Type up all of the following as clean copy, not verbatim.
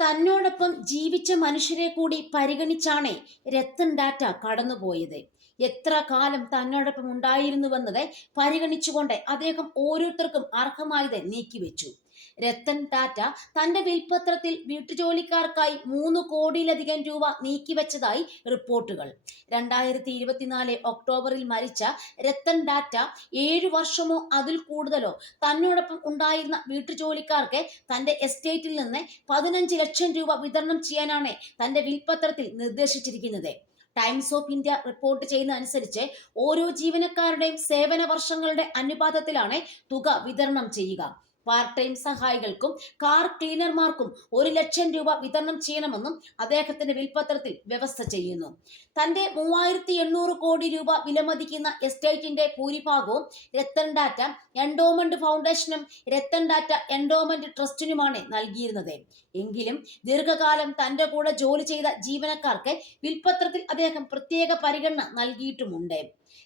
തന്നോടൊപ്പം ജീവിച്ച മനുഷ്യരെ കൂടി പരിഗണിച്ചാണ് രത്തൻ ടാറ്റ കടന്നുപോയത്. എത്ര കാലം തന്നോടൊപ്പം ഉണ്ടായിരുന്നുവെന്നത് പരിഗണിച്ചുകൊണ്ട് അദ്ദേഹം ഓരോരുത്തർക്കും അർഹമായത് നീക്കിവെച്ചു. രത്തൻ ടാറ്റ തന്റെ വിൽപത്രത്തിൽ വീട്ടുജോലിക്കാർക്കായി 3 കോടിയിലധികം രൂപ നീക്കിവെച്ചതായി റിപ്പോർട്ടുകൾ. 2024 ഒക്ടോബറിൽ മരിച്ച രത്തൻ ടാറ്റ 7 വർഷമോ അതിൽ കൂടുതലോ തന്നോടൊപ്പം ഉണ്ടായിരുന്ന വീട്ടുജോലിക്കാർക്ക് തന്റെ എസ്റ്റേറ്റിൽ നിന്ന് 15 ലക്ഷം രൂപ വിതരണം ചെയ്യാനാണ് തന്റെ വിൽപത്രത്തിൽ നിർദ്ദേശിച്ചിരിക്കുന്നത്. ടൈംസ് ഓഫ് ഇന്ത്യ റിപ്പോർട്ട് ചെയ്യുന്ന അനുസരിച്ച് ഓരോ ജീവനക്കാരുടെയും സേവന വർഷങ്ങളുടെ അനുപാതത്തിലാണ് തുക വിതരണം ചെയ്യുക. പാർട്ട് ടൈം സഹായികൾക്കും കാർ ക്ലീനർമാർക്കും 1 ലക്ഷം രൂപ വിതരണം ചെയ്യണമെന്നും അദ്ദേഹത്തിന്റെ വിൽപത്രത്തിൽ വ്യവസ്ഥ ചെയ്യുന്നു. തന്റെ 3800 കോടി രൂപ വിലമതിക്കുന്ന എസ്റ്റേറ്റിന്റെ ഭൂരിഭാഗവും രത്തൻ ടാറ്റ എൻഡോമെന്റ് ഫൗണ്ടേഷനും രത്തൻ ടാറ്റ എൻഡോമെന്റ് ട്രസ്റ്റിനുമാണ് നൽകിയിരുന്നത്. എങ്കിലും ദീർഘകാലം തന്റെ കൂടെ ജോലി ചെയ്ത ജീവനക്കാർക്ക് വിൽപത്രത്തിൽ അദ്ദേഹം പ്രത്യേക പരിഗണന നൽകിയിട്ടുമുണ്ട്.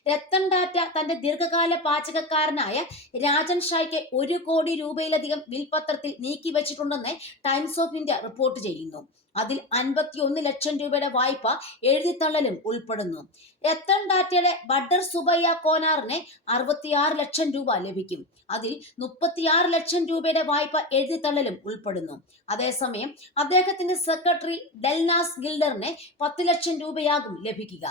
രത്തൻ ടാറ്റ തന്റെ ദീർഘകാല പാചകക്കാരനായ രാജൻ ഷായ്ക്ക് 1 കോടി രൂപയിലധികം വിൽപത്രത്തിൽ നീക്കിവെച്ചിട്ടുണ്ടെന്ന് ടൈംസ് ഓഫ് ഇന്ത്യ റിപ്പോർട്ട് ചെയ്യുന്നു. അതിൽ 51 ലക്ഷം രൂപയുടെ വായ്പ എഴുതിത്തള്ളലും ഉൾപ്പെടുന്നു. രത്തൻ ടാറ്റയുടെ ബഡർ സുബയ്യ കോനാറിന് 66 ലക്ഷം രൂപ ലഭിക്കും. അതിൽ 36 ലക്ഷം രൂപയുടെ വായ്പ എഴുതിത്തള്ളലും ഉൾപ്പെടുന്നു. അതേസമയം അദ്ദേഹത്തിന്റെ സെക്രട്ടറി ഡെൽനാസ് ഗിൽഡറിന് 10 ലക്ഷം രൂപയാകും ലഭിക്കുക.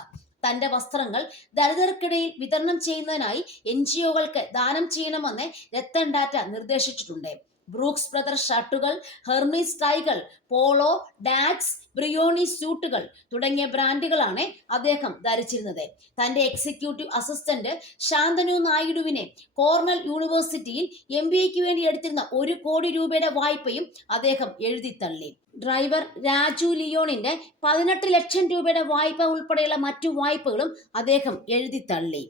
തന്റെ വസ്ത്രങ്ങൾ ദരിദ്രർക്കിടയിൽ വിതരണം ചെയ്യുന്നതിനായി NGOകൾക്ക് ദാനം ചെയ്യണമെന്ന് രത്തൻ ടാറ്റ നിർദ്ദേശിച്ചിട്ടുണ്ട്. ബ്രൂക്സ് ബ്രദർ ഷർട്ടുകൾ, ഹെർമീസ് ടൈകൾ, പോളോ, ഡാക്സ്, ബ്രിയോണി സ്യൂട്ടുകൾ തുടങ്ങിയ ബ്രാൻഡുകളാണ് അദ്ദേഹം ധരിച്ചിരുന്നത്. തന്റെ എക്സിക്യൂട്ടീവ് അസിസ്റ്റന്റ് ശാന്തനു നായിഡുവിനെ കോർണൽ യൂണിവേഴ്സിറ്റിയിൽ MBAക്ക് വേണ്ടി എടുത്തിരുന്ന 1 കോടി രൂപയുടെ വായ്പയും അദ്ദേഹം എഴുതിത്തള്ളി. ഡ്രൈവർ രാജു ലിയോണിന്റെ 18 ലക്ഷം രൂപയുടെ വായ്പ ഉൾപ്പെടെയുള്ള മറ്റു വായ്പകളും അദ്ദേഹം എഴുതിത്തള്ളി.